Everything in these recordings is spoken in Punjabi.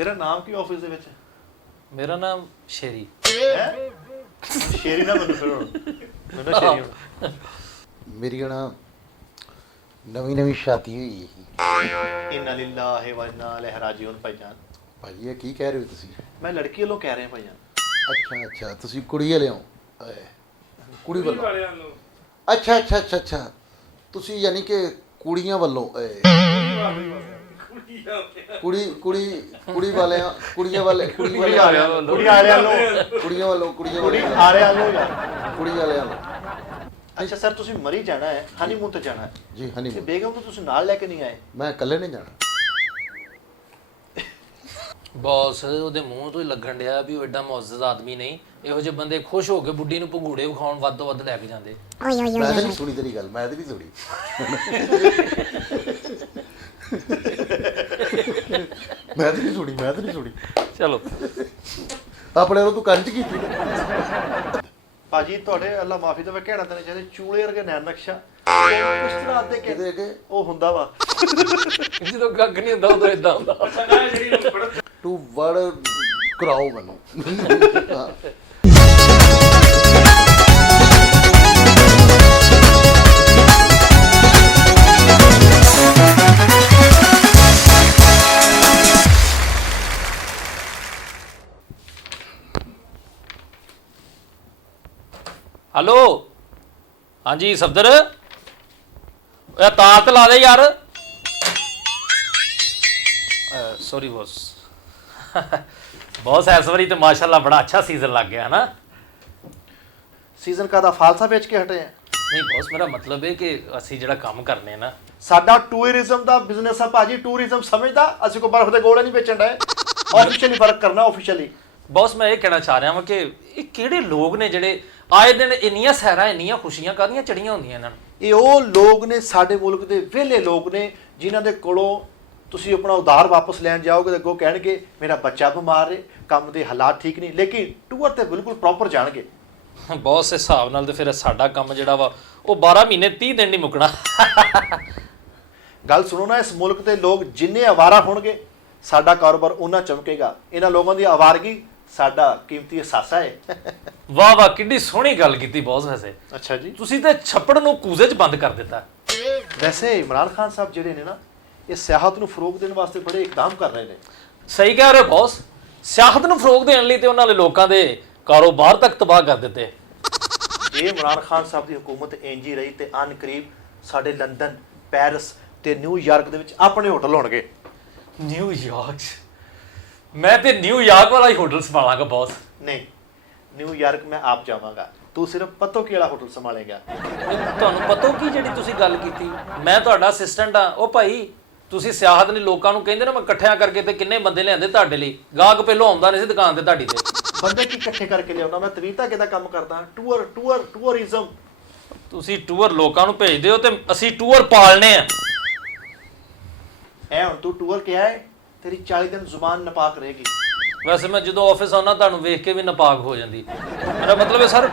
तेरा नाम की ऑफिस दे विच? मेरा नाम शेरी शेरी ना बनू फिर मैं शेरी हूं। मेरी ना नवीं शादी हुई है। इन्ना लिल्लाहि व इन्ना इलैहि राजिऊन भाईजान। भाजी ये की कह रहे हो तुसी? मैं लड़की वालों कह रहे हैं भाईजान। अच्छा अच्छा तुसी कुड़ी वाले हो? कुड़ी वालों? अच्छा अच्छा अच्छा अच्छा तुसी यानी कि कुड़ियां वालों कुड़ी कुड़ी कुड़ी वाले कुड़ियां वाले कुड़ी वाले कुड़ी वाले वालों कुड़ियां वालों कुड़ियां कुड़ी वाले आ रहे वालों यार कुड़ी वाले वालों। अच्छा सर तुसी मरी जाना है, हनीमून ते जाना है जी ते हनीमून बेगम को तुसी नाल लेके नहीं आए? मैं कल्ले नहीं जाना। ਬੌਸ ਉਹਦੇ ਮੂੰਹ ਤੋਂ ਹੀ ਲੱਗਣ ਡਿਆ ਵੀ ਉਹ ਐਡਾ ਮੁਅੱਜ਼ਜ਼ ਆਦਮੀ ਨਹੀਂ। ਇਹੋ ਜਿਹੇ ਬੰਦੇ ਖੁਸ਼ ਹੋ ਕੇ ਬੁੱਢੀ ਨੂੰ ਭੰਗੂੜੇ ਵਿਖਾਉਣ ਵੱਧ ਤੋਂ ਵੱਧ ਲੈ ਕੇ ਜਾਂਦੇ। ਮੈਂ ਤਾਂ ਨਹੀਂ ਸੁਣੀ ਤੇਰੀ ਗੱਲ, ਮੈਂ ਤਾਂ ਨਹੀਂ ਸੁਣੀ। ਮੈਂ ਤਾਂ ਨਹੀਂ ਸੁਣੀ ਚਲੋ ਆਪਣੇ ਨੂੰ ਤੂੰ ਕੰਜ ਕੀਤੀ ਨਾ। ਭਾਜੀ ਤੁਹਾਡੇ ਅੱਲਾ ਮਾਫੀ ਦੇਵੇ ਕਹਿਣਾ ਤਾਂ ਨਹੀਂ ਚਾਹੀਦੇ ਚੂਲੇ ਵਰਗੇ ਨੈਣ ਨਕਸ਼ਾ ਉਸ ਤਰ੍ਹਾਂ ਦੇ ਕਿਤੇ ਕਿ ਉਹ ਹੁੰਦਾ ਵਾ ਜਦੋਂ ਗੱਗ ਨਹੀਂ ਹੁੰਦਾ ਉਦੋਂ ਇਦਾਂ ਹੁੰਦਾ। ਤੂੰ ਵੜ ਕਰਾਓ ਮੈਨੂੰ। ਹਾਂ। ਹੈਲੋ ਹਾਂਜੀ ਸਫਦਰ ਇਹ ਤਾਰ ਤੇ ਲਾ ਦੇ ਯਾਰ। Sorry boss. ਬੌਸ ਇਸ ਵਾਰੀ ਤੇ ਮਾਸ਼ਾਅੱਲਾ ਬੜਾ ਅੱਛਾ ਸੀਜ਼ਨ ਲੱਗ ਗਿਆ ਨਾ। ਸੀਜ਼ਨ ਕਾਦਾ ਫਾਲਸਾ ਵੇਚ ਕੇ ਹਟੇ ਆ? ਨਹੀਂ ਬੌਸ ਮੇਰਾ ਮਤਲਬ ਹੈ ਕਿ ਅਸੀਂ ਜਿਹੜਾ ਕੰਮ ਕਰਨੇ ਨਾ ਸਾਡਾ ਟੂਰਿਜ਼ਮ ਦਾ ਬਿਜ਼ਨਸ ਆ ਭਾਜੀ। ਟੂਰਿਜ਼ਮ ਸਮਝਦਾ ਅਸੀਂ ਕੋ ਬਰਫ਼ ਦੇ ਗੋਲੇ ਨਹੀਂ ਵੇਚਣ ਡਏ। ਆਫੀਸ਼ੀਅਲੀ ਫਰਕ ਕਰਨਾ ਆਫੀਸ਼ੀਅਲੀ। ਬੌਸ ਮੈਂ ਇਹ ਕਹਿਣਾ ਚਾਹ ਰਿਹਾ ਹਾਂ ਕਿ ਇਹ ਕਿਹੜੇ ਲੋਕ ਨੇ ਜਿਹੜੇ ਆਏ ਦਿਨ ਇੰਨੀਆਂ ਸਹਿਰਾਂ ਇੰਨੀਆਂ ਖੁਸ਼ੀਆਂ ਕਾਹਦੀਆਂ ਚੜੀਆਂ ਹੁੰਦੀਆਂ ਇਹਨਾਂ ਨੂੰ? ਇਹ ਉਹ ਲੋਕ ਨੇ ਸਾਡੇ ਮੁਲਕ ਦੇ ਵਿਹਲੇ ਲੋਕ ਨੇ ਜਿਨ੍ਹਾਂ ਦੇ ਕੋਲੋਂ ਤੁਸੀਂ ਆਪਣਾ ਉਧਾਰ ਵਾਪਸ ਲੈਣ ਜਾਓਗੇ ਤੇ ਅੱਗੋਂ ਕਹਿਣਗੇ ਮੇਰਾ ਬੱਚਾ ਬਿਮਾਰ ਹੈ, ਕੰਮ ਦੇ ਹਾਲਾਤ ਠੀਕ ਨਹੀਂ, ਲੇਕਿਨ ਟੂਰ ਤੇ ਬਿਲਕੁਲ ਪ੍ਰੋਪਰ ਜਾਣਗੇ। ਬੌਸ ਇਸ ਹਿਸਾਬ ਨਾਲ ਤੇ ਫਿਰ ਸਾਡਾ ਕੰਮ ਜਿਹੜਾ ਵਾ ਉਹ 12 ਮਹੀਨੇ 30 ਦਿਨ ਨਹੀਂ ਮੁੱਕਣਾ। ਗੱਲ ਸੁਣੋ ਨਾ, ਇਸ ਮੁਲਕ ਦੇ ਲੋਕ ਜਿੰਨੇ ਅਵਾਰਾ ਹੋਣਗੇ ਸਾਡਾ ਕਾਰੋਬਾਰ ਉਹਨਾਂ ਚਮਕੇਗਾ। ਇਹਨਾਂ ਲੋਕਾਂ ਦੀ ਅਵਾਰਗੀ ਸਾਡਾ ਕੀਮਤੀ ਅਸਾਸਾ ਹੈ। ਵਾਹ ਵਾਹ ਕਿੰਨੀ ਸੋਹਣੀ ਗੱਲ ਕੀਤੀ ਬੌਸ। ਵੈਸੇ ਅੱਛਾ ਜੀ। ਤੁਸੀਂ ਤੇ ਛੱਪੜ ਨੂੰ ਕੂਜ਼ੇ 'ਚ ਬੰਦ ਕਰ ਦਿੱਤਾ। ਵੈਸੇ ਇਮਰਾਨ ਖਾਨ ਸਾਹਿਬ ਜਿਹੜੇ ਨੇ ਨਾ ਇਹ ਸਿਆਹਤ ਨੂੰ ਫਰੋਗ ਦੇਣ ਵਾਸਤੇ ਬੜੇ ਇਕਦਾਮ ਕਰ ਰਹੇ ਨੇ। ਸਹੀ ਕਹਿ ਰਹੇ ਹੋ ਬੌਸ। ਸਿਆਹਤ ਨੂੰ ਫਰੋਗ ਦੇਣ ਲਈ ਤੇ ਉਹਨਾਂ ਨੇ ਲੋਕਾਂ ਦੇ ਕਾਰੋਬਾਰ ਤੱਕ ਤਬਾਹ ਕਰ ਦਿੱਤੇ। ਜੇ ਇਮਰਾਨ ਖਾਨ ਸਾਹਿਬ ਦੀ ਹਕੂਮਤ ਇੰਜ ਹੀ ਰਹੀ ਤੇ ਅਨ ਕਰੀਬ ਸਾਡੇ ਲੰਡਨ, ਪੈਰਿਸ ਤੇ ਨਿਊਯਾਰਕ ਦੇ ਵਿੱਚ ਆਪਣੇ ਹੋਟਲ ਹੋਣਗੇ। ਨਿਊਯਾਰਕ? ਮੈਂ ਤੇ ਨਿਊਯਾਰਕ ਵਾਲਾ ਹੀ ਹੋਟਲ ਸੰਭਾਲਾਂਗਾ ਬੌਸ। ਨਹੀਂ, ਨਿਊਯਾਰਕ ਮੈਂ ਆਪ ਜਾਵਾਂਗਾ, ਤੂੰ ਸਿਰਫ ਪਤੋ ਕਿਹੜਾ ਹੋਟਲ ਸੰਭਾਲੇਗਾ। ਤੁਹਾਨੂੰ ਪਤਾ ਕੀ ਜਿਹੜੀ ਤੁਸੀਂ ਗੱਲ ਕੀਤੀ, ਮੈਂ ਤੁਹਾਡਾ ਅਸਿਸਟੈਂਟ ਆ। ਉਹ ਭਾਈ ਤੁਸੀਂ ਸਿਆਹਤ ਨੇ ਲੋਕਾਂ ਨੂੰ ਕਹਿੰਦੇ ਨਾ ਮੈਂ ਇਕੱਠਿਆਂ ਕਰਕੇ ਤੇ ਕਿੰਨੇ ਬੰਦੇ ਲਿਆਂਦੇ ਤੁਹਾਡੇ ਲਈ। ਗਾਹਕ ਪਹਿਲੋਂ ਆਉਂਦਾ ਨਹੀਂ ਸੀ ਦੁਕਾਨ ਤੇ ਤੁਹਾਡੀ ਤੇ। ਬੰਦੇ ਕੀ ਇਕੱਠੇ ਕਰਕੇ ਲਿਆਉਣਾ? ਮੈਂ ਤਵੀਤਾ ਕਿਹਦਾ ਕੰਮ ਕਰਦਾ, ਟੂਰਿਜ਼ਮ। ਤੁਸੀਂ ਟੂਰ ਲੋਕਾਂ ਨੂੰ ਭੇਜਦੇ ਹੋ ਤੇ ਅਸੀਂ ਟੂਰ ਪਾਲਨੇ ਆ। ਐ ਹੁਣ ਤੂੰ ਟੂਰ ਕਿਹਾ ਹੈ, ਤੇਰੀ 40 ਦਿਨ ਜ਼ੁਬਾਨ ਨਪਾਕ ਰਹੇਗੀ। ਵੈਸੇ ਮੈਂ ਜਦੋਂ ਆਫਿਸ ਆਉਣਾ ਤੁਹਾਨੂੰ ਵੇਖ ਕੇ ਵੀ ਨਪਾਕ ਹੋ ਜਾਂਦੀ। ਮੇਰਾ ਮਤਲਬ ਹੈ ਸਰ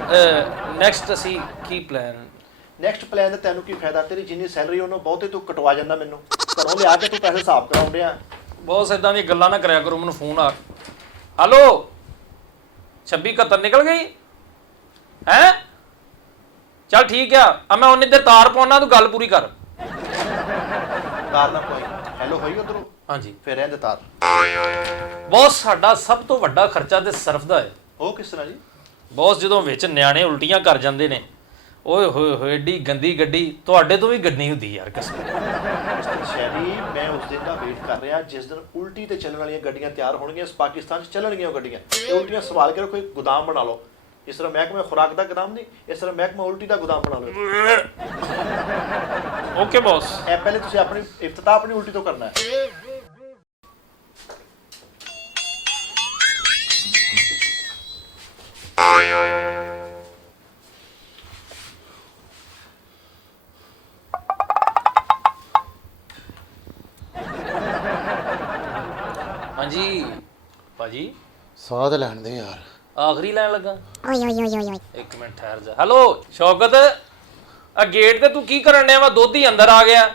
ਨੈਕਸਟ ਅਸੀਂ ਕੀ ਪਲਾਨ? ਨੈਕਸਟ ਪਲਾਨ ਦਾ ਤੈਨੂੰ ਕੀ ਫਾਇਦਾ? ਤੇਰੀ ਜਿੰਨੀ ਸੈਲਰੀ ਉਹਨੂੰ ਬਹੁਤੇ ਤੂੰ ਕਟਵਾ ਜਾਂਦਾ। ਮੈਨੂੰ ਘਰੋਂ ਲਿਆ ਕੇ ਤੂੰ ਪੈਸੇ ਹਿਸਾਬ ਕਰਾਉਣ ਡਿਆ। ਬਹੁਤ ਇਦਾਂ ਦੀਆਂ ਗੱਲਾਂ ਨਾ ਕਰਿਆ ਕਰੋ। ਮੈਨੂੰ ਫੋਨ ਆ। ਹੈਲੋ 2671 ਨਿਕਲ ਗਈ ਹੈ? ਚੱਲ ਠੀਕ ਆ ਮੈਂ ਉਹਨੇ ਤੇ ਤਾਰ ਪਾਉਣਾ, ਤੂੰ ਗੱਲ ਪੂਰੀ ਕਰ। ਤਾਰ ਨਾ ਕੋਈ ਹੈਲੋ ਹੋਈ ਉਧਰੋਂ? ਹਾਂਜੀ ਫਿਰ ਰਹਿੰਦੇ ਤਾਰ। ਬਹੁਤ ਸਾਡਾ ਸਭ ਤੋਂ ਵੱਡਾ ਖਰਚਾ ਤੇ ਸਰਫ ਦਾ ਹੈ। ਉਹ ਕਿਸ ਤਰ੍ਹਾਂ ਜੀ? ਬਹੁਤ ਜਦੋਂ ਵਿੱਚ ਨਿਆਣੇ ਉਲਟੀਆਂ ਕਰ ਜਾਂਦੇ ਨੇ, ਓਏ ਹੋਏ ਹੋਏ ਏਡੀ ਗੰਦੀ ਗੱਡੀ ਤੁਹਾਡੇ ਤੋਂ ਵੀ ਗੰਦੀ ਹੁੰਦੀ ਯਾਰ ਕਸਮ। ਸ਼ੈਰੀ ਮੈਂ ਉਸ ਦਿਨ ਦਾ ਵੇਟ ਕਰ ਰਿਹਾ ਜਿਸ ਦਿਨ ਉਲਟੀ ਤੇ ਚੱਲਣ ਵਾਲੀਆਂ ਗੱਡੀਆਂ ਤਿਆਰ ਹੋਣਗੀਆਂ। ਪਾਕਿਸਤਾਨ 'ਚ ਚੱਲਣਗੀਆਂ ਉਹ ਗੱਡੀਆਂ ਤੇ ਉਲਟੀਆਂ ਸੰਭਾਲ ਕੇ ਰੱਖੋ, ਇੱਕ ਗੋਦਾਮ ਬਣਾ ਲਓ। ਇਸ ਤਰ੍ਹਾਂ ਮਹਿਕਮਾ ਖੁਰਾਕ ਦਾ ਗੋਦਾਮ ਨਹੀਂ, ਇਸ ਤਰ੍ਹਾਂ ਮਹਿਕਮਾ ਉਲਟੀ ਦਾ ਗੋਦਾਮ ਬਣਾ ਲਓ। Okay boss. ਇਹ ਪਹਿਲੇ ਤੁਸੀਂ ਆਪਣੀ ਇਫਤਤਾਹ ਆਪਣੀ ਉਲਟੀ ਤੋਂ ਕਰਨਾ ਹੈ। ਹਾਂਜੀ ਭਾਜੀ ਸਾਹ ਤੇ ਲੈਣ ਦੇ ਯਾਰ। ਆਖਰੀ ਲੈਣ ਲੱਗਾ। ਓਏ ਇੱਕ ਮਿੰਟ ਠਹਿਰ ਜਾ। ਹੈਲੋ ਸ਼ੌਕਤ ਆ ਗੇਟ ਤੇ ਤੂੰ ਕੀ ਕਰਨ ਡਿਆ ਵਾ? ਦੁੱਧ ਹੀ ਅੰਦਰ ਆ ਗਿਆ।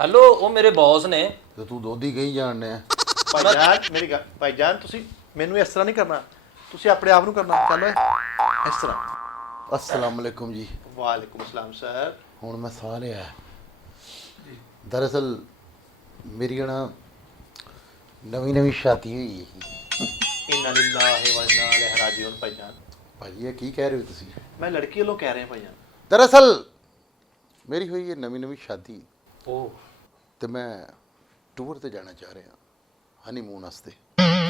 ਹੈਲੋ ਉਹ ਮੇਰੇ ਬੌਸ ਨੇ। ਤੇ ਤੂੰ ਦੋਦੀ ਕਹੀ ਜਾਣਨੇ ਆ। ਭਾਈਜਾਨ ਮੇਰੀ ਗੱਲ, ਭਾਈਜਾਨ ਤੁਸੀਂ ਮੈਨੂੰ ਇਸ ਤਰ੍ਹਾਂ ਨਹੀਂ ਕਰਨਾ, ਤੁਸੀਂ ਆਪਣੇ ਆਪ ਨੂੰ ਕਰਨਾ। ਚੱਲੋ ਇਸ ਤਰ੍ਹਾਂ। अस्सलाम वालेकुम जी। ਵਾਲੇਕੁਮ ਸਲਾਮ ਸਰ। ਹੁਣ ਮੈਂ ਸਾਹ ਲਿਆ। ਦਰਅਸਲ ਮੇਰੀ ਨਾ ਨਵੀਂ ਸ਼ਾਦੀ ਹੋਈ ਹੈ। ਇੰਨਾ ਲਿllahi व इन्ना इलैहि राजिऊन। ਭਾਈਜਾਨ ਭਾਜੀ ਇਹ ਕੀ ਕਹਿ ਰਹੇ ਹੋ ਤੁਸੀਂ? ਮੈਂ ਲੜਕੀ ਵੱਲੋਂ ਕਹਿ ਰਿਹਾ ਭਾਈਜਾਨ। ਦਰਅਸਲ ਮੇਰੀ ਹੋਈ ਹੈ ਨਵੀਂ ਸ਼ਾਦੀ ਉਹ ਤੇ ਮੈਂ ਟੂਰ ਤੇ ਜਾਣਾ ਚਾਹ ਰਿਹਾ ਹਨੀਮੂਨ ਵਾਸਤੇ।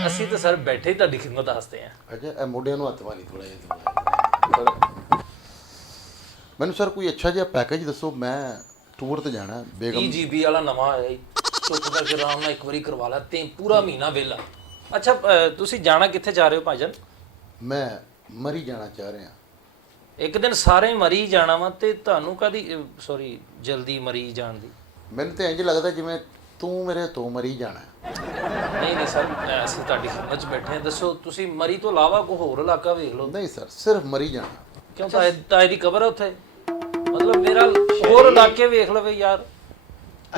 ਅਸੀਂ ਤਾਂ ਸਰ ਬੈਠੇ ਤੁਹਾਡੀ ਖਿਦਮਤ ਵਾਸਤੇ ਆ। ਅੱਛਾ ਇਹ ਮੋਢਿਆਂ ਨੂੰ ਹੱਥ ਵਾਲੀ ਥੋੜਾ ਜਿਹਾ ਮੈਨੂੰ ਸਰ ਕੋਈ ਅੱਛਾ ਜਿਹਾ ਪੈਕੇਜ ਦੱਸੋ। ਮੈਂ ਟੂਰ ਤੇ ਜਾਣਾ ਬੇਗਮ। 30 GB ਵਾਲਾ ਨਵਾਂ ਆਇਆ ਜੀ, ਚੁੱਪ ਕਰਕੇ ਆਰਾਮ ਨਾਲ ਇੱਕ ਵਾਰੀ ਕਰਵਾ ਲੈ ਤੇ ਪੂਰਾ ਮਹੀਨਾ ਵਿਹਲਾ। ਅੱਛਾ ਤੁਸੀਂ ਜਾਣਾ ਕਿੱਥੇ ਜਾ ਰਹੇ ਹੋ ਭਾਜਨ? ਮੈਂ ਮਰੀ ਜਾਣਾ ਚਾਹ ਰਿਹਾ। ਇੱਕ ਦਿਨ ਸਾਰੇ ਮਰੀ ਜਾਣਾ ਵਾ ਤੇ ਤੁਹਾਨੂੰ ਕਦੀ ਸੌਰੀ ਜਲਦੀ ਮਰੀ ਜਾਣ ਦੀ? ਮੈਨੂੰ ਤਾਂ ਇੰਜ ਲੱਗਦਾ ਜਿਵੇਂ ਤੂੰ ਮੇਰੇ ਤੋਂ ਮਰੀ ਜਾਣਾ। ਨਹੀਂ ਨਹੀਂ ਸਰ ਅਸੀਂ ਤੁਹਾਡੀ ਖਿਦਮਤ 'ਚ ਬੈਠੇ ਹਾਂ। ਦੱਸੋ ਤੁਸੀਂ ਮਰੀ ਤੋਂ ਇਲਾਵਾ ਕੋਈ ਹੋਰ ਇਲਾਕਾ ਵੇਖ ਲਓ। ਨਹੀਂ ਸਰ ਸਿਰਫ ਮਰੀ ਜਾਣਾ। ਕਿਉਂ ਤਾਏ ਦੀ ਕਬਰ ਹੈ ਉੱਥੇ? ਮਤਲਬ ਮੇਰਾ ਹੋਰ ਇਲਾਕੇ ਵੇਖ ਲਵੇ ਯਾਰ।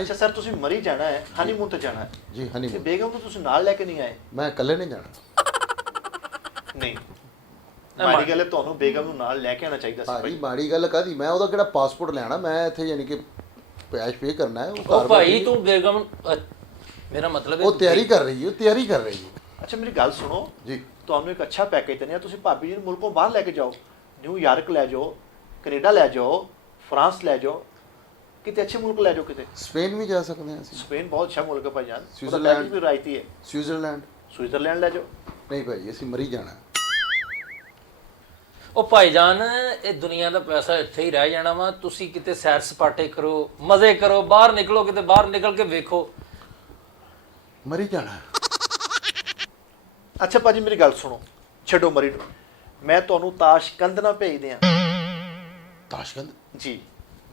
ਅੱਛਾ ਸਰ ਤੁਸੀਂ ਮਰੀ ਜਾਣਾ ਹੈ, ਹਨੀਮੂਨ ਤੇ ਜਾਣਾ ਹੈ ਜੀ ਤੇ ਹਨੀਮੂਨ। ਬੇਗਮ ਨੂੰ ਤੁਸੀਂ ਨਾਲ ਲੈ ਕੇ ਨਹੀਂ ਆਏ? ਮੈਂ ਇਕੱਲੇ ਨਹੀਂ ਜਾਣਾ। ਨਹੀਂ ਮਾੜੀ ਗੱਲ ਹੈ, ਤੁਹਾਨੂੰ ਬੇਗਮ ਨੂੰ ਨਾਲ ਲੈ ਕੇ ਆਉਣਾ ਚਾਹੀਦਾ ਸੀ ਭਾਜੀ ਭਾਈ। ਮਾੜੀ ਗੱਲ ਕਾਦੀ? ਮੈਂ ਉਹਦਾ ਕਿਹੜਾ ਪਾਸਪੋਰਟ ਲੈਣਾ? ਮੈਂ ਇੱਥੇ ਯਾਨੀ ਕਿ ਪੈਸ਼ ਪੇ ਕਰਨਾ ਹੈ। ਉਹ ਉਹ ਘਰ ਭਾਈ ਬੈਠੀ ਤੂੰ ਬੇਗਮ ਮੇਰਾ ਮਤਲਬ ਹੈ ਉਹ ਤਿਆਰੀ ਕਰ ਰਹੀ ਹੈ। ਉਹ ਤਿਆਰੀ ਕਰ ਰਹੀ ਹੈ ਅੱਛਾ ਮੇਰੀ ਗੱਲ ਸੁਣੋ, ਜੀ। ਤੁਹਾਨੂੰ ਇੱਕ ਅੱਛਾ ਪੈਕੇਜ ਦਿੰਦੇ ਆ, ਤੁਸੀਂ ਭਾਬੀ ਜੀ ਨੂੰ ਮੁਲਕੋਂ ਬਾਹਰ ਲੈ ਕੇ ਜਾਓ। ਨਿਊਯਾਰਕ ਲੈ ਜਾਓ, ਕੈਨੇਡਾ ਲੈ ਜਾਓ, ਫਰਾਂਸ ਲੈ ਜਾਓ, ਕਿਤੇ ਅੱਛੇ ਮੁਲਕ ਲੈ ਜਾਓ। ਕਿਤੇ ਸਪੇਨ ਵੀ ਜਾ ਸਕਦੇ ਹਾਂ ਅਸੀਂ। ਸਪੇਨ ਬਹੁਤ ਅੱਛਾ ਮੁਲਕ ਹੈ ਭਾਈਜਾਨ, ਸਵਿਟਜ਼ਰਲੈਂਡ ਵੀ ਰਾਇਤੀ ਹੈ। ਸਵਿਟਜ਼ਰਲੈਂਡ ਸਵਿਟਜ਼ਰਲੈਂਡ ਲੈ ਜਾਓ। ਨਹੀਂ ਭਾਈ ਅਸੀਂ ਮਰੀ ਜਾਣਾ। ਉਹ ਭਾਈਜਾਨ ਇਹ ਦੁਨੀਆ ਦਾ ਪੈਸਾ ਇੱਥੇ ਹੀ ਰਹਿ ਜਾਣਾ ਵਾ। ਤੁਸੀਂ ਕਿਤੇ ਸੈਰ ਸਪਾਟੇ ਕਰੋ, ਮਜ਼ੇ ਕਰੋ, ਬਾਹਰ ਨਿਕਲੋ, ਕਿਤੇ ਬਾਹਰ ਨਿਕਲ ਕੇ ਵੇਖੋ। ਮਰੀ ਜਾਣਾ। ਅੱਛਾ ਭਾਜੀ ਮੇਰੀ ਗੱਲ ਸੁਣੋ, ਛੱਡੋ ਮਰੀ ਨੂੰ, ਮੈਂ ਤੁਹਾਨੂੰ ਤਾਸ਼ਕੰਦ ਨਾਲ ਭੇਜ ਦਿਆਂ। ਤਾਸ਼ਕੰਦ? ਜੀ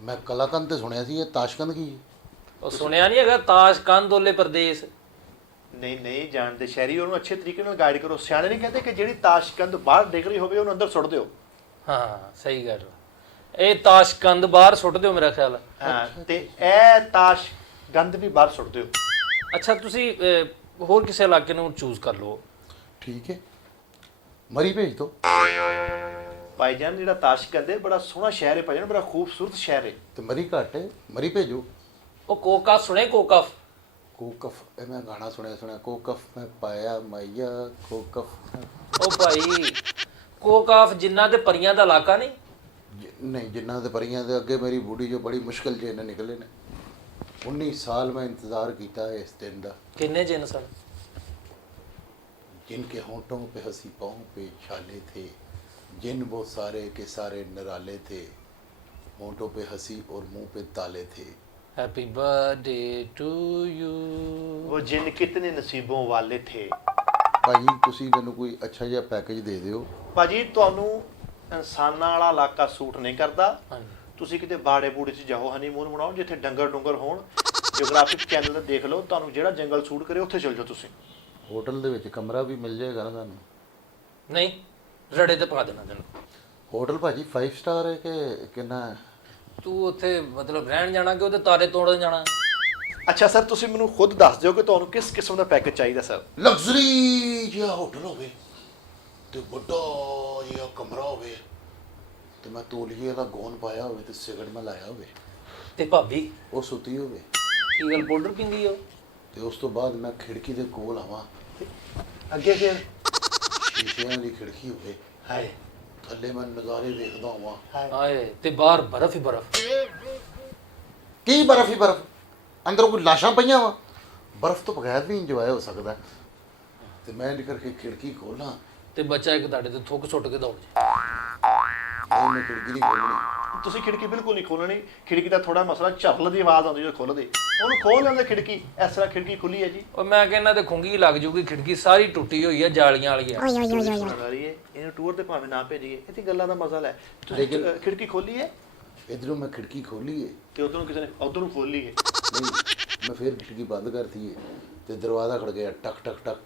ਮੈਂ ਕਲਾਕੰਦ ਤੇ ਸੁਣਿਆ ਸੀ, ਇਹ ਤਾਸ਼ਕੰਦ ਕੀ ਹੈ? ਉਹ ਸੁਣਿਆ ਨਹੀਂ ਹੈਗਾ ਤਾਸ਼ਕੰਦ ਦੋਲੇ ਪ੍ਰਦੇਸ਼? ਨਹੀਂ ਨਹੀਂ ਜਾਣਦੇ ਸ਼ਹਿਰੀ, ਉਹਨੂੰ ਅੱਛੇ ਤਰੀਕੇ ਨਾਲ ਗਾਈਡ ਕਰੋ। ਸਿਆਣੇ ਨਹੀਂ ਕਹਿੰਦੇ ਕਿ ਜਿਹੜੀ ਤਾਸ਼ਕੰਦ ਬਾਹਰ ਡਿੱਗ ਰਹੀ ਹੋਵੇ ਉਹਨੂੰ ਅੰਦਰ ਸੁੱਟ ਦਿਓ। ਹਾਂ ਸਹੀ ਗੱਲ। ਇਹ ਤਾਸ਼ਕੰਦ ਬਾਹਰ ਸੁੱਟ ਦਿਓ ਮੇਰਾ ਖਿਆਲ ਹੈ। ਹਾਂ ਤੇ ਇਹ ਤਾਸ਼ਕੰਦ ਵੀ ਬਾਹਰ ਸੁੱਟ ਦਿਓ। ਅੱਛਾ ਤੁਸੀਂ ਹੋਰ ਕਿਸੇ ਇਲਾਕੇ ਨੂੰ ਚੂਜ਼ ਕਰ ਲਓ। ਠੀਕ ਹੈ ਮਰੀ ਭੇਜ ਦੋ। ਭਾਈਜਾਨ ਜਿਹੜਾ ਤਾਸ਼ਕੰਦ ਹੈ ਬੜਾ ਸੋਹਣਾ ਸ਼ਹਿਰ ਹੈ ਭਾਈਜਾਨ, ਬੜਾ ਖੂਬਸੂਰਤ ਸ਼ਹਿਰ ਹੈ। ਤੇ ਮਰੀ ਘੱਟ ਹੈ, ਮਰੀ ਭੇਜੋ। ਉਹ ਕੋਕਫ ਸੁਣੇ? ਕੋਕਫ ਕੋਕਫ ਇਹ ਮੈਂ ਗਾਣਾ ਸੁਣਿਆ ਕੋਕਫ ਮੈਂ ਪਾਇਆ ਮਾਈਆ ਕੋਕਫ। ਉਹ ਭਾਈ ਕੋਕਫ ਜਿੰਨਾ ਤੇ ਪਰੀਆਂ ਦਾ ਇਲਾਕਾ ਨਹੀਂ। ਨਹੀਂ ਜਿੰਨਾ ਦੇ ਪਰੀਆਂ ਦੇ ਅੱਗੇ ਮੇਰੀ ਬੂढ़ी ਜੋ ਬੜੀ ਮੁਸ਼ਕਿਲ ਜੇ ਨੇ ਨਿਕਲੇ ਨੇ। 19 ਸਾਲ ਮੈਂ इंतजार ਕੀਤਾ ਹੈ ਇਸ ਦਿਨ ਦਾ। ਕਿੰਨੇ ਜਿੰਨ ਸਨ? जिनके होंठों पे हंसी पाँव पे छाले थे, जिन वो सारे के सारे निराले थे, होंठों पे हंसी और मुंह पे ताले थे। Happy birthday to you. ਉਹ ਜਿੰਨ ਕਿਤਨੇ ਨਸੀਬੋਂ ਵਾਲੇ ਥੇ। ਭਾਜੀ ਤੁਸੀਂ ਮੈਨੂੰ ਕੋਈ ਅੱਛਾ ਜਿਹਾ ਪੈਕੇਜ ਦੇ ਦਿਓ। ਭਾਜੀ ਤੁਹਾਨੂੰ ਇਨਸਾਨਾਂ ਵਾਲਾ ਇਲਾਕਾ ਸੂਟ ਨਹੀਂ ਕਰਦਾ। ਹਾਂਜੀ ਤੁਸੀਂ ਕਿਤੇ ਬਾੜੇ ਬੂੜੇ 'ਚ ਜਾਓ, ਹਨੀਮੂਨ ਬਣਾਓ, ਜਿੱਥੇ ਡੰਗਰ ਡੁੰਗਰ ਹੋਣ। ਜਿਓਗ੍ਰਾਫਿਕ ਚੈਨਲ ਤੇ ਦੇਖ ਲਓ, ਤੁਹਾਨੂੰ ਜਿਹੜਾ ਜੰਗਲ ਸੂਟ ਕਰੇ ਉੱਥੇ ਚਲ ਜਾਓ ਤੁਸੀਂ। ਹੋਟਲ ਦੇ ਵਿੱਚ ਕਮਰਾ ਵੀ ਮਿਲ ਜਾਏਗਾ ਨਾ ਤੁਹਾਨੂੰ? ਨਹੀਂ ਰੜੇ ਤੇ ਪਾ ਦੇਣਾ ਤੈਨੂੰ। ਹੋਟਲ ਭਾਜੀ 5 ਸਟਾਰ ਹੈ ਕਿ ਕਿੰਨਾ ਹੈ? ਤੂੰ ਉੱਥੇ ਮਤਲਬ ਰਹਿਣ ਜਾਣਾ ਕਿ ਉਹਦੇ ਤਾਰੇ ਤੋੜਨ ਜਾਣਾ? ਅੱਛਾ ਸਰ ਤੁਸੀਂ ਮੈਨੂੰ ਖੁਦ ਦੱਸ ਦਿਓ ਕਿ ਤੁਹਾਨੂੰ ਕਿਸ ਕਿਸਮ ਦਾ ਪੈਕੇਜ ਚਾਹੀਦਾ ਸਰ। ਲਗਜ਼ਰੀ ਜਿਹਾ ਹੋਟਲ ਹੋਵੇ ਤੇ ਵੱਡਾ ਜਿਹਾ ਕਮਰਾ ਹੋਵੇ ਤੇ ਮੈਂ ਤੌਲੀਏ ਵਾਲਾ ਗੌਨ ਪਾਇਆ ਹੋਵੇ ਤੇ ਸਿਗਰਟ ਮੈਂ ਲਾਇਆ ਹੋਵੇ ਤੇ ਭਾਬੀ ਉਹ ਸੁੱਤੀ ਹੋਵੇ ਕੀ ਗੱਲ ਪਾਊਡਰ ਪੀਂਦੀ ਹੋ? ਤੇ ਉਸ ਤੋਂ ਬਾਅਦ ਮੈਂ ਖਿੜਕੀ ਦੇ ਕੋਲ ਆਵਾਂ, ਅੱਗੇ ਫਿਰ ਸ਼ੀਸ਼ਿਆਂ ਦੀ ਖਿੜਕੀ ਹੋਵੇ, ਹਾਏ ਥੱਲੇ ਮੈਂ ਨਜ਼ਾਰੇ ਵੇਖਦਾ ਹੋਵਾਂ। ਆਏ ਤੇ ਬਾਹਰ ਬਰਫ਼ ਹੀ ਬਰਫ਼। ਕੀ ਬਰਫ਼ ਹੀ ਬਰਫ਼? ਅੰਦਰ ਕੋਈ ਲਾਸ਼ਾਂ ਪਈਆਂ ਵਾ? ਬਰਫ਼ ਤੋਂ ਬਗੈਰ ਵੀ ਇੰਜੋਏ ਹੋ ਸਕਦਾ। ਤੇ ਮੈਂ ਨਿਕਲ ਕੇ ਖਿੜਕੀ ਖੋਲਾਂ ਤੇ ਬੱਚਾ ਇੱਕ ਤੁਹਾਡੇ ਤੇ ਥੁੱਕ ਸੁੱਟ ਕੇ ਦੌੜ ਜਾ। ਉਹ ਮੈਂ ਖਿੜਕੀ ਨਹੀਂ ਖੋਲਣੀ। ਤੁਸੀਂ ਖਿੜਕੀ ਬਿਲਕੁਲ ਨਹੀਂ ਖੋਲਣੀ। ਖਿੜਕੀ ਦਾ ਥੋੜਾ ਮਸਲਾ, ਝਰਲ ਦੀ ਆਵਾਜ਼ ਆਉਂਦੀ ਜਦੋਂ ਖੋਲ੍ਹਦੇ, ਉਹਨੂੰ ਖੋਲ ਲੈਂਦੇ ਖਿੜਕੀ। ਇਸ ਤਰ੍ਹਾਂ ਖਿੜਕੀ ਖੁੱਲੀ ਹੈ ਜੀ। ਉਹ ਮੈਂ ਕਹਿੰਦਾ ਤੇ ਖੁੰਗੀ ਲੱਗ ਜੂਗੀ, ਖਿੜਕੀ ਸਾਰੀ ਟੁੱਟੀ ਹੋਈ ਹੈ ਜਾਲੀਆਂ ਵਾਲੀਆਂ। ਇਹਨੂੰ ਟੂਰ ਤੇ ਭਾਵੇਂ ਨਾ ਭੇਜੀਏ, ਇਹ ਤੇ ਗੱਲਾਂ ਦਾ ਮਜ਼ਾ ਲੈ। ਤੁਸੀਂ ਖਿੜਕੀ ਖੋਲੀ ਹੈ, ਇਧਰੋਂ ਮੈਂ ਖਿੜਕੀ ਖੋਲੀ ਹੈ ਤੇ ਉਧਰੋਂ ਕਿਸੇ ਨੇ ਉਧਰ ਨੂੰ ਖੋਲ ਲਈ ਹੈ। ਨਹੀਂ ਮੈਂ ਫਿਰ ਖਿੜਕੀ ਬੰਦ ਕਰਤੀ ਹੈ ਤੇ ਦਰਵਾਜ਼ਾ ਖੜ ਗਿਆ ਟਕ ਟਕ ਟਕ।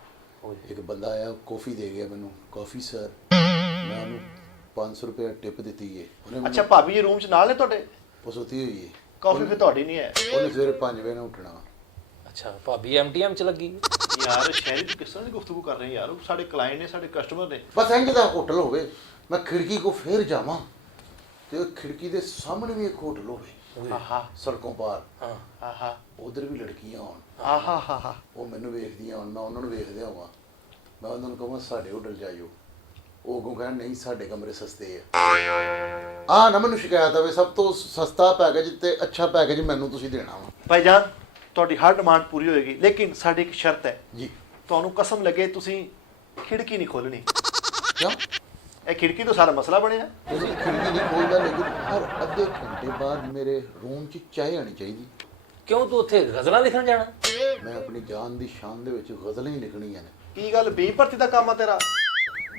ਇੱਕ ਬੰਦਾ ਆਇਆ, ਕੌਫੀ ਦੇ ਗਿਆ ਮੈਨੂੰ। ਕਾਫੀ ਸਰ। ਮੈਂ ਉਹਨੂੰ 500 ਰੁਪਏ ਟਿਪ ਦਿੱਤੀ ਹੈ। ਉਹਨੇ ਅੱਛਾ ਭਾਬੀ ਜੀ ਰੂਮ 'ਚ ਨਾਲ ਨੇ ਤੁਹਾਡੇ? ਉਹ ਸੁੱਤੀ ਹੋਈ ਹੈ। ਕਾਫੀ ਫਿਰ ਤੁਹਾਡੀ ਨਹੀਂ ਹੈ ਉਹਨੇ ਸਵੇਰੇ 5 ਵਜੇ ਨਾਲ ਉੱਠਣਾ। ਅੱਛਾ ਭਾਬੀ ਐਮਟੀਐਮ ਚ ਲੱਗੀ ਯਾਰ ਸ਼ਹਿਰੀ ਚ ਕਿਸ ਤਰ੍ਹਾਂ ਦੀ ਗੁਫ਼ਤਗੂ ਕਰ ਰਹੇ ਯਾਰ, ਉਹ ਸਾਡੇ ਕਲਾਇੰਟ ਨੇ, ਸਾਡੇ ਕਸਟਮਰ ਨੇ। ਬਸ ਇੰਜ ਦਾ ਹੋਟਲ ਹੋਵੇ, ਮੈਂ ਖਿੜਕੀ ਕੋ ਫੇਰ ਜਾਵਾਂ ਤੇ ਉਹ ਖਿੜਕੀ ਦੇ ਸਾਹਮਣੇ ਵੀ ਇੱਕ ਹੋਟਲ ਹੋਵੇ, ਆਹਾ ਸੜਕੋਂ ਪਾਰ, ਹਾਂ ਆਹਾ ਉਧਰ ਵੀ ਲੜਕੀਆਂ ਹੋਣ, ਆਹਾ ਹਾ ਉਹ ਮੈਨੂੰ ਵੇਖਦੀਆਂ ਹੋਣ, ਮੈਂ ਉਹਨਾਂ ਨੂੰ ਵੇਖਦਿਆਂ ਹੋਵਾਂ। ਮੈਂ ਉਹਨਾਂ ਨੂੰ ਕਹਾਂ ਸਾਡੇ ਹੋਟਲ ਜਾਇਓ, ਉਹ ਅੱਗੋਂ ਕਹਿਣ ਨਹੀਂ ਸਾਡੇ ਕਮਰੇ ਸਸਤੇ ਆ ਨਾ ਮੈਨੂੰ ਸ਼ਿਕਾਇਤ ਆਵੇ ਸਭ ਤੋਂ ਸਸਤਾ ਪੈਕੇਜ ਤੇ ਅੱਛਾ ਪੈਕੇਜ ਮੈਨੂੰ ਤੁਸੀਂ ਦੇਣਾ ਵਾ। ਭਾਈਜਾਨ ਤੁਹਾਡੀ ਹਰ ਡਿਮਾਂਡ ਪੂਰੀ ਹੋਏਗੀ, ਲੇਕਿਨ ਸਾਡੀ ਇੱਕ ਸ਼ਰਤ ਹੈ, ਜੀ ਤੁਹਾਨੂੰ ਕਸਮ ਲੱਗੇ ਤੁਸੀਂ ਖਿੜਕੀ ਨਹੀਂ ਖੋਲਣੀ। ਕਿਉਂ? ਇਹ ਖਿੜਕੀ ਤੋਂ ਸਾਰਾ ਮਸਲਾ ਬਣਿਆ। ਤੁਸੀਂ ਖਿੜਕੀ ਨਹੀਂ ਖੋਲਦਾ, ਲੇਕਿਨ ਹਰ ਅੱਧੇ ਘੰਟੇ ਬਾਅਦ ਮੇਰੇ ਰੂਮ 'ਚ ਚਾਹ ਆਣੀ ਚਾਹੀਦੀ। ਕਿਉਂ ਤੂੰ ਉੱਥੇ ਗਜ਼ਲਾਂ ਲਿਖਣ ਜਾਣਾ? ਮੈਂ ਆਪਣੀ ਜਾਨ ਦੀ ਸ਼ਾਨ ਦੇ ਵਿੱਚ ਗਜ਼ਲਾਂ ਹੀ ਲਿਖਣੀਆਂ ਨੇ। ਕੀ ਗੱਲ ਬੀ ਭਰਤੀ ਦਾ ਕੰਮ ਆ ਤੇਰਾ?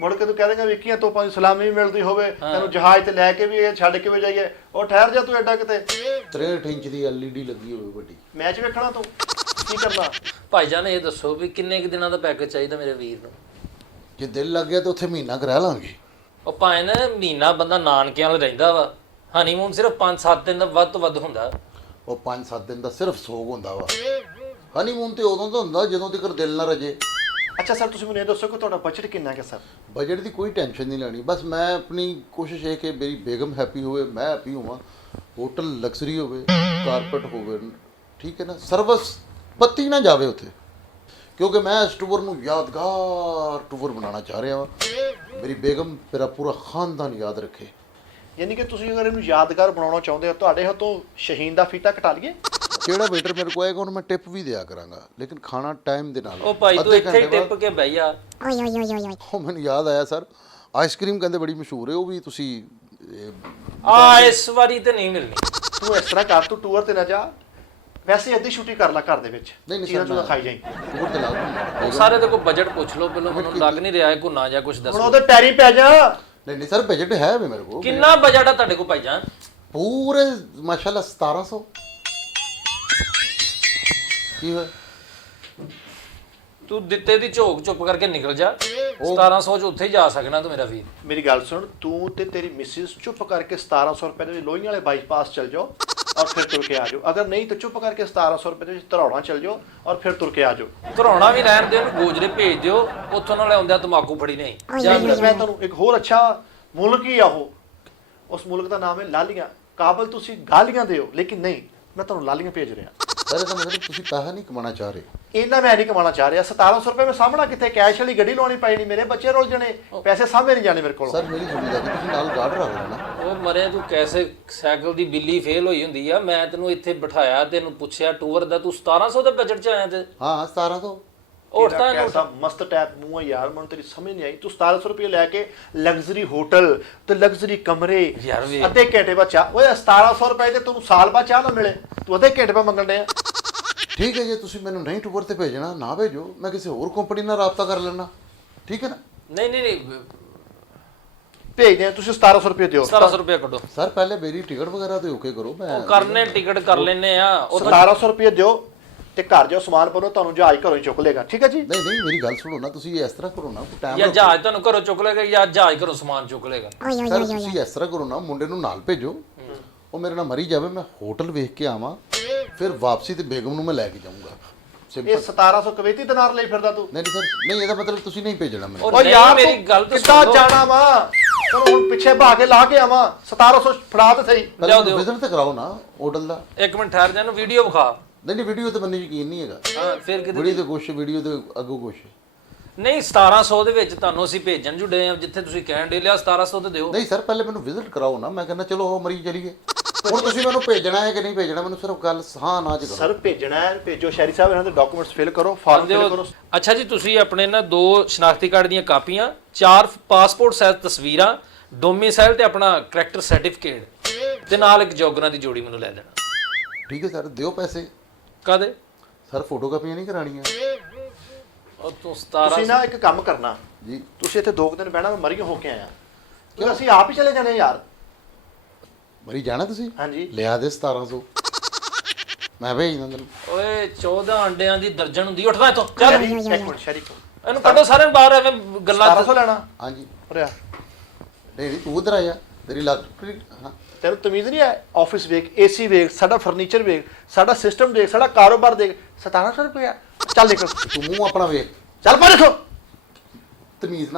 ਮੁੜ ਕੇ ਤੂੰ ਕਹਿ ਦੇਂਗਾ ਵਿੱਕੀਆਂ ਤੋਪਾਂ ਦੀ ਸਲਾਮੀ ਵੀ ਮਿਲਦੀ ਹੋਵੇ, ਤੈਨੂੰ ਜਹਾਜ਼ ਤੇ ਲੈ ਕੇ ਵੀ ਛੱਡ ਕੇ ਵੀ ਜਾਈਏ, ਉਹ ਠਹਿਰ ਜਾ ਤੂੰ ਐਡਾ ਕਿਤੇ 63 ਇੰਚ ਦੀ LED ਲੱਗੀ ਹੋਵੇ ਵੱਡੀ। ਮੈਚ ਵੇਖਣਾ ਤੂੰ ਕੀ ਕਰਨਾ? ਭਾਈਜਾਨ ਇਹ ਦੱਸੋ ਵੀ ਕਿੰਨੇ ਕੁ ਦਿਨਾਂ ਦਾ ਪੈਕੇਜ ਚਾਹੀਦਾ ਮੇਰੇ ਵੀਰ ਨੂੰ? ਜੇ ਦਿਲ ਲੱਗ ਗਿਆ ਤਾਂ ਉੱਥੇ ਮਹੀਨਾ ਕਰਾ ਲਾਂਗੇ। ਉਹ ਭਾਵੇਂ ਨਾ ਮਹੀਨਾ ਬੰਦਾ ਨਾਨਕਿਆਂ ਨਾਲ ਰਹਿੰਦਾ ਵਾ, ਹਨੀਮੂਨ ਸਿਰਫ 5-7 ਦਿਨ ਦਾ ਵੱਧ ਤੋਂ ਵੱਧ ਹੁੰਦਾ। ਉਹ 5-7 ਦਿਨ ਦਾ ਸਿਰਫ ਸੋਗ ਹੁੰਦਾ ਵਾ। ਹਨੀਮੂਨ ਤੇ ਉਦੋਂ ਦਾ ਹੁੰਦਾ ਜਦੋਂ ਤੱਕ ਦਿਲ ਨਾ ਰਜੇ। ਅੱਛਾ ਸਰ, ਤੁਸੀਂ ਮੈਨੂੰ ਇਹ ਦੱਸੋ ਕਿ ਤੁਹਾਡਾ ਬਜਟ ਕਿੰਨਾ ਹੈ ਸਰ? ਬਜਟ ਦੀ ਕੋਈ ਟੈਨਸ਼ਨ ਨਹੀਂ ਲੈਣੀ, ਬਸ ਮੈਂ ਆਪਣੀ ਕੋਸ਼ਿਸ਼ ਹੈ ਕਿ ਮੇਰੀ ਬੇਗਮ ਹੈਪੀ ਹੋਵੇ, ਮੈਂ ਹੈਪੀ ਹੋਵਾਂ, ਹੋਟਲ ਲਗਜ਼ਰੀ ਹੋਵੇ, ਕਾਰਪਟ ਹੋਵੇ, ਠੀਕ ਹੈ ਨਾ, ਸਰਵਿਸ ਪੱਤੀ ਨਾ ਜਾਵੇ ਉੱਥੇ, ਕਿਉਂਕਿ ਮੈਂ ਇਸ ਟੂਰ ਨੂੰ ਯਾਦਗਾਰ ਟੂਰ ਬਣਾਉਣਾ ਚਾਹ ਰਿਹਾ ਹਾਂ। ਮੇਰੀ ਬੇਗਮ ਮੇਰਾ ਪੂਰਾ ਖਾਨਦਾਨ ਯਾਦ ਰੱਖੇ। ਯਾਨੀ ਕਿ ਤੁਸੀਂ ਅਗਰ ਇਹਨੂੰ ਯਾਦਗਾਰ ਬਣਾਉਣਾ ਚਾਹੁੰਦੇ ਹੋ, ਤੁਹਾਡੇ ਹੱਥੋਂ ਸ਼ਹੀਨ ਦਾ ਫੀਤਾ ਕਟਾ ਲਈਏ? ਜਿਹੜਾ ਵੇਟਰ ਮੇਰੇ ਕੋਲ ਆਏਗਾ ਉਹਨੂੰ ਮੈਂ ਟਿਪ ਵੀ ਦਿਆ ਕਰਾਂਗਾ, ਲੇਕਿਨ ਖਾਣਾ ਟਾਈਮ ਦੇ ਨਾਲ। ਉਹ ਭਾਈ ਤੂੰ ਅੱਧੇ ਇੱਥੇ ਹੀ ਘੰਟੇ ਟਿਪ ਕੇ ਬਹਿ ਜਾ। ਉਹ ਮੈਨੂੰ ਯਾਦ ਆਇਆ ਸਰ, ਆਈਸਕ੍ਰੀਮ ਕਹਿੰਦੇ ਬੜੀ ਮਸ਼ਹੂਰ ਹੈ, ਉਹ ਵੀ ਤੁਸੀਂ ਇਸ ਵਾਰੀ ਤੇ ਨਹੀਂ ਮਿਲਣੀ। ਤੂੰ ਇਸ ਤਰ੍ਹਾਂ ਕਰ, ਤੂੰ ਟੂਰ ਤੇ ਨਾ ਜਾ, ਵੈਸੇ ਅੱਧੀ ਛੁੱਟੀ ਕਰ ਲੈ ਘਰ ਦੇ ਵਿੱਚ, ਨਹੀਂ ਚੀਜ਼ਾਂ ਚੂਜ਼ਾਂ ਸਰ ਖਾਈ ਜਾਈਂ। ਟੂਰ ਤੇ ਲਾ ਦੂੰਗਾ। ਸਾਰੇ ਦੇ ਕੋ ਬਜਟ ਪੁੱਛ ਲਓ ਪਹਿਲਾਂ, ਮੈਨੂੰ ਲੱਗ ਨਹੀਂ ਰਿਹਾ ਕੋ ਨਾ ਜਾਂ ਕੁਝ ਹੁਣ ਦੱਸੋ। ਉਹਦੇ ਪੈਰੀ ਪੈ ਜਾ। ਨਹੀਂ ਸਰ ਬਜਟ ਹੈ ਵੀ ਮੇਰੇ ਕੋਲ। ਕਿੰਨਾ ਬਜਟ ਆ ਤੁਹਾਡੇ ਕੋ ਭਾਈਜਾਨ? ਪੂਰੇ ਮਾਸ਼ਾਅੱਲਾ 1700। ਕੀ ਹੋਇਆ? ਤੂੰ ਦਿੱਤੇ ਦੀ ਝੋਕ ਚੁੱਪ ਕਰਕੇ ਨਿਕਲ ਜਾ। 1700 ਚ ਉੱਥੇ ਹੀ ਜਾ ਸਕਣਾ ਤੂੰ ਮੇਰਾ ਵੀਰ। ਮੇਰੀ ਗੱਲ ਸੁਣ, ਤੂੰ ਤੇ ਤੇਰੀ ਮਿਸਿਸ ਚੁੱਪ ਕਰਕੇ 1700 ਰੁਪਏ ਦੇ ਲੋਹੀਆਂ ਵਾਲੇ ਬਾਈਪਾਸ ਚਲ ਜਾਓ ਔਰ ਫਿਰ ਤੁਰ ਕੇ ਆ ਜਾਓ। ਅਗਰ ਨਹੀਂ ਤਾਂ ਚੁੱਪ ਕਰਕੇ 1700 ਰੁਪਏ ਦੇ ਵਿੱਚ ਧਰੌੜਾ ਚਲ ਜਾਓ ਔਰ ਫਿਰ ਤੁਰ ਕੇ ਆ ਜਾਓ। ਧਰੌਣਾ ਵੀ ਰਹਿਣ ਦੇ, ਉਹਨੂੰ ਗੋਜਰੇ ਭੇਜ ਦਿਓ, ਉੱਥੋਂ ਨਾਲ ਆਉਂਦਿਆਂ ਤਮਾਕੂ ਫੜੀ ਨਹੀਂ। ਮੈਂ ਤੁਹਾਨੂੰ ਇੱਕ ਹੋਰ ਅੱਛਾ ਮੁਲਕ ਹੀ ਆ ਉਹ, ਉਸ ਮੁਲਕ ਦਾ ਨਾਮ ਹੈ ਲਾਲੀਆਂ। ਕਾਬਲ ਤੁਸੀਂ ਗਾਲੀਆਂ ਦਿਓ, ਲੇਕਿਨ ਨਹੀਂ, ਮੈਂ ਤੁਹਾਨੂੰ ਲਾਲੀਆਂ ਭੇਜ ਰਿਹਾ। ਸਰ ਇਹਦਾ ਮਤਲਬ ਤੁਸੀਂ ਪੈਸਾ ਨਹੀਂ ਕਮਾਉਣਾ ਚਾਹ ਰਹੇ। ਇਹਨਾਂ ਮੈਂ ਨਹੀਂ ਕਮਾਉਣਾ ਚਾਹ ਰਿਹਾ। 1700 ਰੁਪਏ ਮੈਂ ਸਾਹਮਣਾ ਕਿੱਥੇ? ਕੈਸ਼ ਵਾਲੀ ਗੱਡੀ ਲਾਉਣੀ ਪਈ ਨਹੀਂ, ਮੇਰੇ ਬੱਚੇ ਰੁੱਲ ਜਾਣੇ, ਪੈਸੇ ਸਾਹਮਣੇ ਨਹੀਂ ਜਾਣੇ ਮੇਰੇ ਕੋਲ। ਸਰ ਮੇਰੀ ਜ਼ਿੰਮੇਵਾਰੀ ਤੁਸੀਂ ਨਾਲ ਗਾਰਡ ਰੱਖ ਲੈਣਾ। ਉਹ ਮਰੇ ਤੂੰ ਕੈਸੇ ਸਾਈਕਲ ਦੀ ਬਿੱਲੀ ਫੇਲ ਹੋਈ ਹੁੰਦੀ ਆ। ਮੈਂ ਤੈਨੂੰ ਇੱਥੇ ਬਿਠਾਇਆ, ਤੈਨੂੰ ਪੁੱਛਿਆ ਟੂਰ ਦਾ, ਤੂੰ 1700 ਦੇ ਬਜਟ ਚ ਆਇਆ ਤੇ ਹਾਂ 1700। ਉੱਠਦਾ ਐਸਾ ਮਸਤ ਟੈਪ ਮੂੰਹ ਹੈ ਯਾਰ, ਮੈਨੂੰ ਤੇਰੀ ਸਮਝ ਨਹੀਂ ਆਈ। ਤੂੰ 1700 ਰੁਪਏ ਲੈ ਕੇ ਲਗਜ਼ਰੀ ਹੋਟਲ ਤੇ ਲਗਜ਼ਰੀ ਕਮਰੇ, ਯਾਰ ਵੇ ਅੱਧੇ ਘੰਟੇ ਬਾਅਦ ਚਾਹ। ਓਏ 1700 ਰੁਪਏ ਤੇ ਤੈਨੂੰ ਸਾਲ ਬਾਅਦ ਚਾਹ ਨਾ ਮਿਲੇ, ਤੂੰ ਅੱਧੇ ਘੰਟੇ ਬਾਅਦ ਮੰਗਣ ਡਿਆ। ਠੀਕ ਹੈ, ਜੇ ਤੁਸੀਂ ਮੈਨੂੰ ਨਹੀਂ ਟੂਰ ਤੇ ਭੇਜਣਾ ਨਾ ਭੇਜੋ, ਮੈਂ ਕਿਸੇ ਹੋਰ ਕੰਪਨੀ ਨਾਲ ਰਾਬਤਾ ਕਰ ਲੈਣਾ, ਠੀਕ ਹੈ ਨਾ। ਨਹੀਂ ਭੇਜਦੇ ਆ, ਤੁਸੀਂ 1700 ਰੁਪਏ ਦਿਓ। 1700 ਰੁਪਏ ਕੱਢੋ ਸਰ ਪਹਿਲੇ ਮੇਰੀ ਟਿਕਟ ਵਗੈਰਾ ਤੇ ਓਕੇ ਕਰੋ। ਮੈਂ ਉਹ ਕਰਨੇ ਟਿਕਟ ਕਰ ਲੈਨੇ ਆ। ਉਹ 1700 ਰੁਪਏ ਦਿਓ ਤੇ ਘਰ ਜਾਓ, ਸਮਾਨ ਪਾਓ, ਤੁਹਾਨੂੰ ਜਹਾਜ਼ ਘਰੋਂ ਹੀ ਚੁੱਕ ਲੇਗਾ, ਠੀਕ ਹੈ ਜੀ? ਨਹੀਂ ਮੇਰੀ ਗੱਲ ਸੁਣੋ ਨਾ, ਤੁਸੀਂ ਇਸ ਤਰ੍ਹਾਂ ਕਰੋ ਨਾ, ਟਾਈਮ ਜਾਂ ਜਹਾਜ਼ ਤੁਹਾਨੂੰ ਘਰੋਂ ਚੁੱਕ ਲੇਗਾ ਜਾਂ ਜਹਾਜ਼ ਘਰੋਂ ਸਮਾਨ ਚੁੱਕ ਲੇਗਾ। ਸਰ ਤੁਸੀਂ ਇਸ ਤਰ੍ਹਾਂ ਕਰੋ ਨਾ, ਮੁੰਡੇ ਨੂੰ ਨਾਲ ਭੇਜੋ, ਉਹ ਮੇਰੇ ਨਾਲ ਮਰੀ ਜਾਵੇ, ਮੈਂ ਹੋਟਲ ਵੇਖ ਕੇ ਆਵਾਂ, ਫਿਰ ਵਾਪਸੀ ਤੇ ਬੇਗਮ ਨੂੰ ਮੈਂ ਲੈ ਕੇ ਜਾਊਂਗਾ। ਇਹ 1700 ਕਵੈਤੀ ਦਿਨਾਰ ਲਈ ਫਿਰਦਾ ਤੂੰ? ਨਹੀਂ ਸਰ, ਨਹੀਂ ਇਹਦਾ ਮਤਲਬ ਤੁਸੀਂ ਨਹੀਂ ਭੇਜਣਾ ਮੈਨੂੰ। ਓ ਯਾਰ ਮੇਰੀ ਗੱਲ ਤਾਂ ਕਿੱਦਾਂ ਸੁਣ ਲਓ। ਜਾਣਾ ਵਾ? ਤੈਨੂੰ ਹੁਣ ਪਿੱਛੇ ਭਾ ਕੇ ਲਾ ਕੇ ਆਵਾਂ, 1700 ਫੜਾ ਤੇ ਸਹੀ। ਪਹਿਲਾਂ ਵਿਜ਼ਿਟ ਤੇ ਕਰਾਓ ਨਾ ਹੋਟਲ ਦਾ। ਇੱਕ ਮਿੰਟ ਠਹਿਰ ਜਾ, ਇਹਨੂੰ ਵੀਡੀਓ ਵਿਖਾ। ਨਹੀਂ ਵੀਡੀਓ ਤੇ ਮੈਨੂੰ ਯਕੀਨ ਨਹੀਂ ਹੈਗਾ। ਹਾਂ ਫਿਰ ਕਿਤੇ ਵੀਡੀਓ ਤੇ ਕੁਛ, ਵੀਡੀਓ ਤੇ ਅੱਗੋਂ ਕੁਛ। ਨਹੀਂ 1700 ਦੇ ਵਿੱਚ ਤੁਹਾਨੂੰ ਅਸੀਂ ਭੇਜਣ ਜੁੜੇ ਆ, ਜਿੱਥੇ ਤੁਸੀਂ ਕਹਿਣ ਦੇ ਲਿਆ 1700 ਤੇ ਦਿਓ। ਨਹੀਂ ਸਰ ਪਹਿਲੇ ਮੈਨੂੰ ਵਿਜ਼ਿਟ ਕਰਾਓ ਨਾ, ਮੈਂ ਕਹਿੰਦਾ ਚਲੋ ਉਹ ਮਰੀ ਚਲੀਏ। ਹੁਣ ਤੁਸੀਂ ਮੈਨੂੰ ਭੇਜਣਾ ਹੈ ਕਿ ਨਹੀਂ ਭੇਜਣਾ, ਮੈਨੂੰ ਸਿਰਫ ਗੱਲ ਹਾਂ ਨਾ ਚ ਕਰੋ। ਸਰ ਭੇਜਣਾ ਹੈ, ਭੇਜੋ। ਸ਼ਹਿਰੀ ਸਾਹਿਬ ਇਹਨਾਂ ਦੇ ਡਾਕੂਮੈਂਟਸ ਫਿਲ ਕਰੋ, ਫਾਰਮ ਫਿਲ ਕਰੋ। ਅੱਛਾ ਜੀ, ਤੁਸੀਂ ਆਪਣੇ ਨਾ 2 ਸ਼ਨਾਖਤੀ ਕਾਰਡ ਦੀਆਂ ਕਾਪੀਆਂ, 4 ਪਾਸਪੋਰਟ ਸਾਈਜ਼ ਤਸਵੀਰਾਂ, ਡੋਮਿਸਾਈਲ ਤੇ ਆਪਣਾ ਕਰੈਕਟਰ ਸਰਟੀਫਿਕੇਟ ਤੇ ਨਾਲ ਇੱਕ ਜੋਗਰਾਂ ਦੀ ਜੋੜੀ ਮੈਨੂੰ ਲੈ ਦੇਣਾ। ਠੀਕ ਹੈ ਸਰ, ਦਿਓ ਪੈਸੇ। ਕਾਦੇ? ਸਰ ਫੋਟੋ ਕਾਪੀਆਂ ਨਹੀਂ ਕਰਾਣੀਆਂ ਉਹ ਤੋਂ 1700 ਤੁਸੀਂ ਨਾ ਇੱਕ ਕੰਮ ਕਰਨਾ ਜੀ। ਤੁਸੀਂ ਇੱਥੇ 2 ਦਿਨ ਬਹਿਣਾ, ਮੈਂ ਮਰੀਆਂ ਹੋ ਕੇ ਆਇਆ, ਕਿਉਂ ਅਸੀਂ ਆਪ ਹੀ ਚਲੇ ਜਾਣੇ ਯਾਰ। ਮਰੀ ਜਾਣਾ ਤੁਸੀਂ? ਹਾਂਜੀ ਲਿਆ ਦੇ 1700, ਮੈਂ ਭੇਜ ਦਿੰਦਾ ਤੈਨੂੰ। ਓਏ 14 ਅੰਡਿਆਂ ਦੀ ਦਰਜਨ ਹੁੰਦੀ। ਉੱਠਦਾ ਇੱਥੋਂ ਚੱਲ, ਇੱਕ ਮਿੰਟ ਸ਼ਹਿਰੀ ਇਹਨੂੰ ਕੱਢੋ ਸਾਰਿਆਂ ਨੂੰ ਬਾਹਰ, ਐਵੇਂ ਗੱਲਾਂ 1700 ਲੈਣਾ? ਹਾਂਜੀ ਉਰਿਆ ਨਹੀਂ ਤੂੰ ਉਧਰ ਆ ਜਾ। ਤੇਰੀ ਲੱਤ ਹਾਂ ਤੈਨੂੰ ਤਮੀਜ਼ ਨਹੀਂ ਹੈ? ਆਫਿਸ ਵੇਖ, ਏਸੀ ਵੇਖ, ਸਾਡਾ ਫਰਨੀਚਰ ਵੇਖ, ਸਾਡਾ ਸਿਸਟਮ ਦੇਖ, ਸਾਡਾ ਕਾਰੋਬਾਰ ਦੇਖ। 1700 ਰੁਪਇਆ। ਚੱਲ ਨਿਕਲ, ਤੂੰ ਮੂੰਹ ਆਪਣਾ ਵੇਖ। ਚੱਲ ਪਾ ਦੇਖੋ। ਤਮੀਜ਼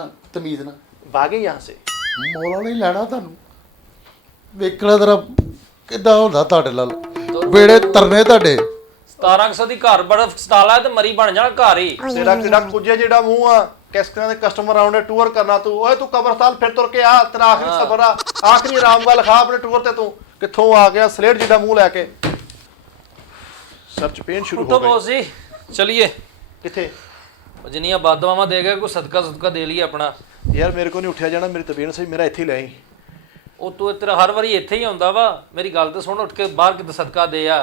ਨਾ भागे यहाँ से। ਮੌਲਾ ਨਹੀਂ ਲੈਣਾ ਤੁਹਾਨੂੰ। ਵੇਖਣਾ ਤੇਰਾ ਕਿੱਦਾਂ ਹੁੰਦਾ ਤੁਹਾਡੇ ਨਾਲ ਬੇੜੇ ਤਰਨੇ ਤੁਹਾਡੇ। 1700 ਦੀ ਘਰ ਬੜਾ ਸਟਾਲਾ ਤੇ ਮਰੀ ਬਣ ਜਾਣਾ ਘਰ ਹੀ। तेरा किड़ा कुझे जेड़ा मुंह आ कैसे कस्टमर आउंडे टूर करना तू ओए तू कब्रस्तान फिर तुर के आ तेरा आखिरी सफर आ आखिरी आराम वाल खा अपने टूर ते तू कित्थों आ गया स्लेट जेड़ा मुंह लेके सर च पेन शुरू तो हो गई। बॉस जी चलिए किथे जिन्नियां बददुआवां दे गए कोई सदका सुदका दे लिए अपना। यार मेरे को नहीं उठा जाना मेरी तबीयत सही मेरा इत्थे ही ले आई। ਉਹ ਤੂੰ ਤੇਰਾ ਹਰ ਵਾਰੀ ਇੱਥੇ ਹੀ ਆਉਂਦਾ ਵਾ। ਮੇਰੀ ਗੱਲ ਤੇ ਸੁਣ, ਉੱਠ ਕੇ ਬਾਹਰ ਕਿਤੇ ਸਦਕਾ ਦੇ ਆ।